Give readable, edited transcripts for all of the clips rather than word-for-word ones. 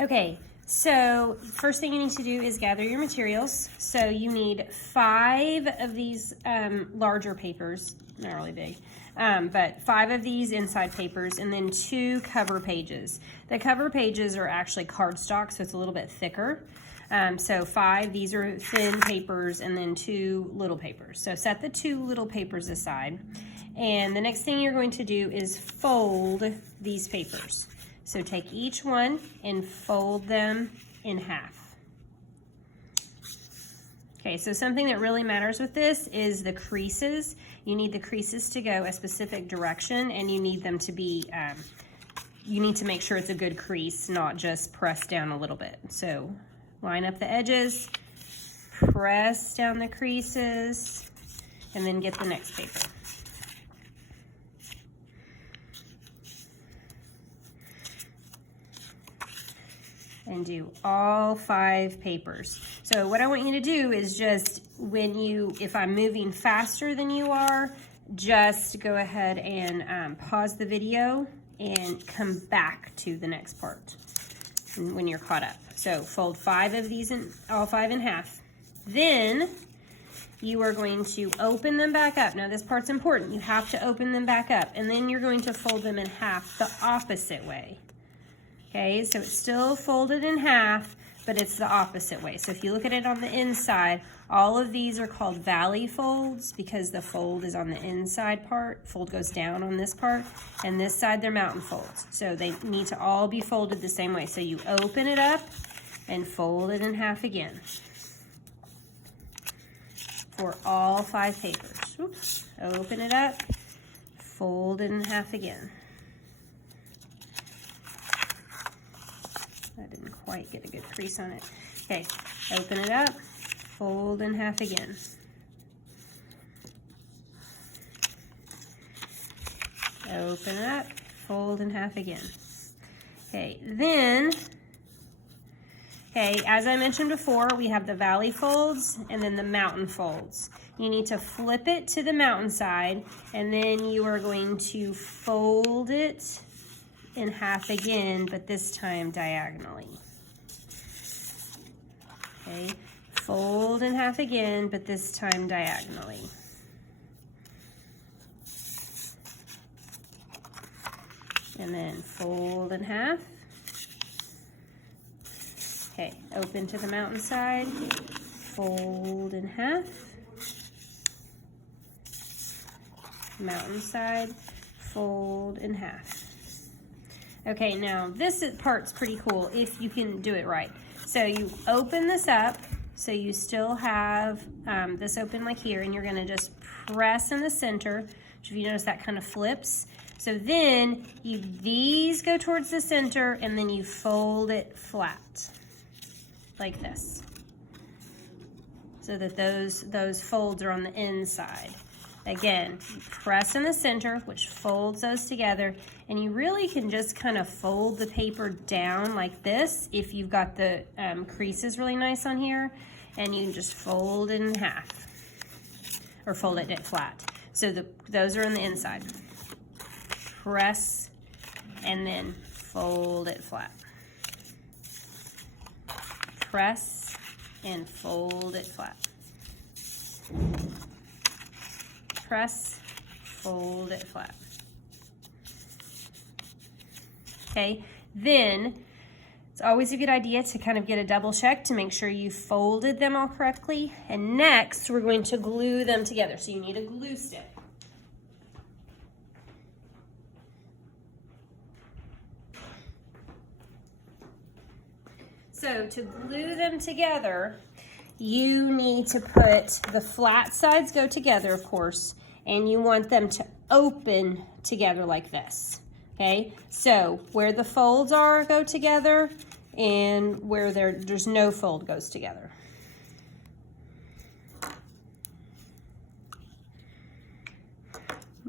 Okay, so first thing you need to do is gather your materials. So you need 5 of these larger papers, not really big, but 5 of these inside papers, and then 2 cover pages. The cover pages are actually cardstock, so it's a little bit thicker. So 5, these are thin papers, and then 2 little papers. So set the 2 little papers aside. And the next thing you're going to do is fold these papers. So take each one and fold them in half. Okay, so something that really matters with this is the creases. You need the creases to go a specific direction, and you need them to be, you need to make sure it's a good crease, not just press down a little bit. So line up the edges, press down the creases, and then get the next paper. And do all 5 papers. So what I want you to do is just if I'm moving faster than you are, just go ahead and pause the video and come back to the next part when you're caught up. So fold 5 of these, all 5 in half. Then you are going to open them back up. Now this part's important. You have to open them back up, and then you're going to fold them in half the opposite way. Okay, so it's still folded in half, but it's the opposite way. So if you look at it on the inside, all of these are called valley folds because the fold is on the inside part. Fold goes down on this part, and this side they're mountain folds. So they need to all be folded the same way. So you open it up and fold it in half again for all 5 papers. Oops. Open it up, fold it in half again. I didn't quite get a good crease on it. Okay, open it up, fold in half again. Open it up, fold in half again. Okay, then, as I mentioned before, we have the valley folds and then the mountain folds. You need to flip it to the mountain side, and then you are going to fold it in half again, but this time diagonally. Okay, fold in half again, but this time diagonally. And then fold in half. Okay, open to the mountain side, fold in half. Mountain side, fold in half. Okay, now this part's pretty cool if you can do it right. So you open this up, so you still have this open like here, and you're gonna just press in the center. If you notice, that kind of flips. So then these go towards the center, and then you fold it flat like this, so that those folds are on the inside. Again, you press in the center, which folds those together, and you really can just kind of fold the paper down like this if you've got the creases really nice on here, and you can just fold it in half, or fold it flat. So those are on the inside. Press, and then fold it flat. Press, and fold it flat. Press, fold it flat. Okay, then it's always a good idea to kind of get a double check to make sure you folded them all correctly. And next, we're going to glue them together. So you need a glue stick. So to glue them together, you need to put the flat sides go together, of course, and you want them to open together like this, okay? So where the folds are go together, and where there's no fold goes together.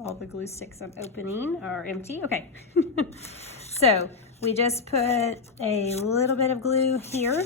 All the glue sticks I'm opening are empty, okay. So we just put a little bit of glue here,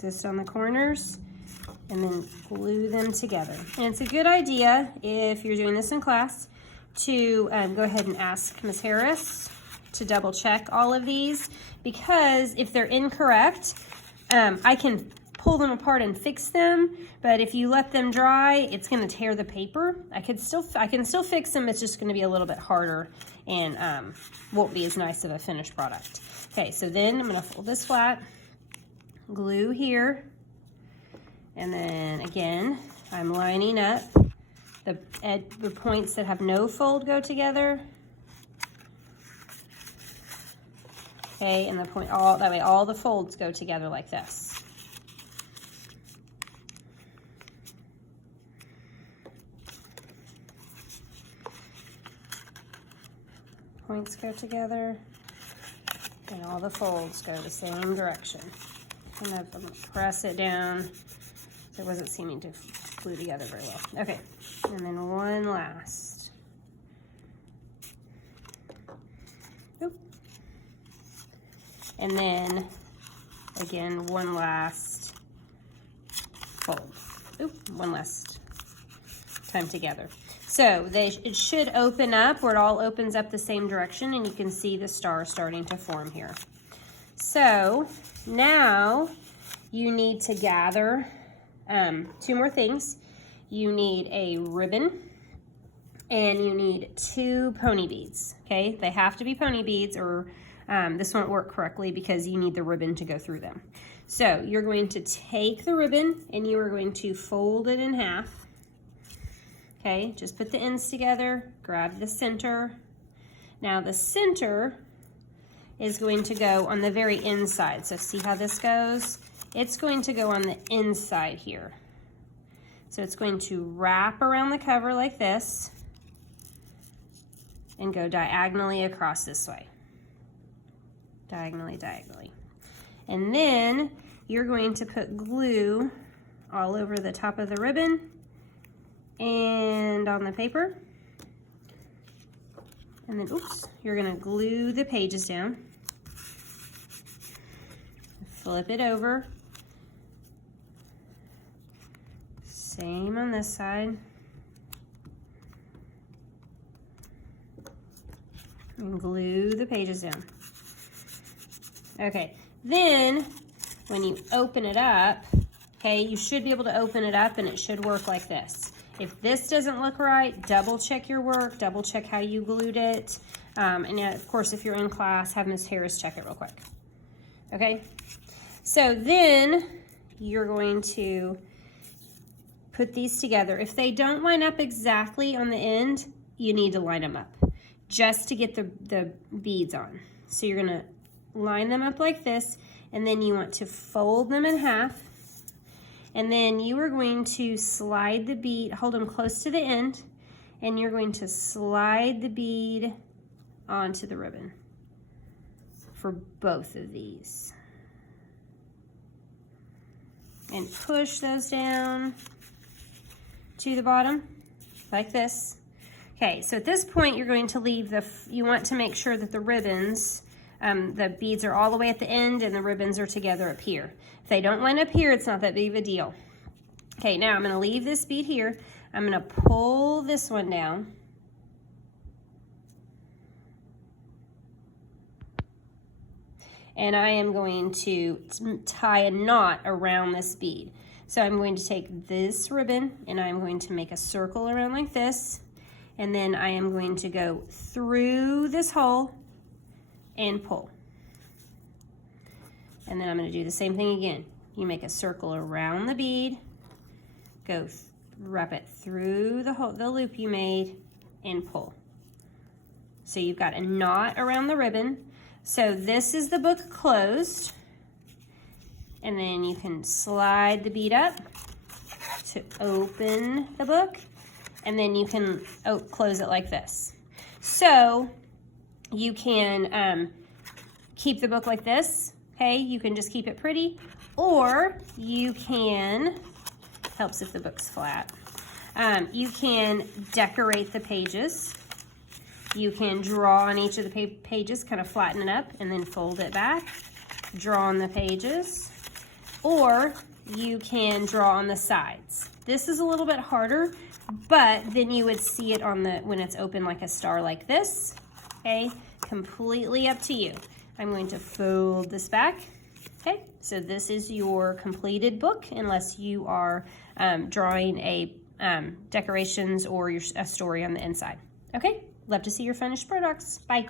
just on the corners, and then glue them together. And it's a good idea, if you're doing this in class, to go ahead and ask Ms. Harris to double check all of these, because if they're incorrect, I can pull them apart and fix them, but if you let them dry, it's going to tear the paper. I can still fix them. It's just going to be a little bit harder and won't be as nice of a finished product. Okay, so then I'm going to fold this flat, glue here, and then again, I'm lining up the points that have no fold go together. Okay, and that way all the folds go together like this. Points go together, and all the folds go the same direction. I'm gonna press it down. It wasn't seeming to glue together very well. Okay, and then one last. Oop. And then, again, one last fold. Oop, one last time together. So it should open up where it all opens up the same direction, and you can see the star starting to form here. So now you need to gather two more things. You need a ribbon and you need 2 pony beads, okay? They have to be pony beads, or this won't work correctly because you need the ribbon to go through them. So you're going to take the ribbon and you are going to fold it in half. Okay, just put the ends together, grab the center. Now the center is going to go on the very inside. So see how this goes? It's going to go on the inside here. So it's going to wrap around the cover like this and go diagonally across this way. Diagonally, diagonally. And then you're going to put glue all over the top of the ribbon and on the paper. And then, oops, you're gonna glue the pages down. Flip it over. Same on this side. And glue the pages down. Okay, then when you open it up, okay, you should be able to open it up and it should work like this. If this doesn't look right, double check your work, double check how you glued it. And of course, if you're in class, have Ms. Harris check it real quick. Okay, so then you're going to put these together. If they don't line up exactly on the end, you need to line them up just to get the beads on. So you're gonna line them up like this, and then you want to fold them in half. And then you are going to slide the bead, hold them close to the end, and you're going to slide the bead onto the ribbon for both of these. And push those down to the bottom, like this. Okay, so at this point, you're going to leave you want to make sure that the ribbons, the beads are all the way at the end and the ribbons are together up here. If they don't line up here, it's not that big of a deal. Okay, now I'm gonna leave this bead here. I'm gonna pull this one down. And I am going to tie a knot around this bead. So I'm going to take this ribbon and I'm going to make a circle around like this. And then I am going to go through this hole and pull. And then I'm going to do the same thing again. You make a circle around the bead, go wrap it through the loop you made, and pull. So you've got a knot around the ribbon. So this is the book closed. And then you can slide the bead up to open the book. And then you can close it like this. So you can keep the book like this. Okay, you can just keep it pretty, or you can, helps if the book's flat, you can decorate the pages. You can draw on each of the pages, kind of flatten it up and then fold it back, draw on the pages, or you can draw on the sides. This is a little bit harder, but then you would see it on when it's open like a star like this. okay? Completely up to you. I'm going to fold this back, okay? So this is your completed book, unless you are drawing a decorations or a story on the inside. Okay, love to see your finished products. Bye.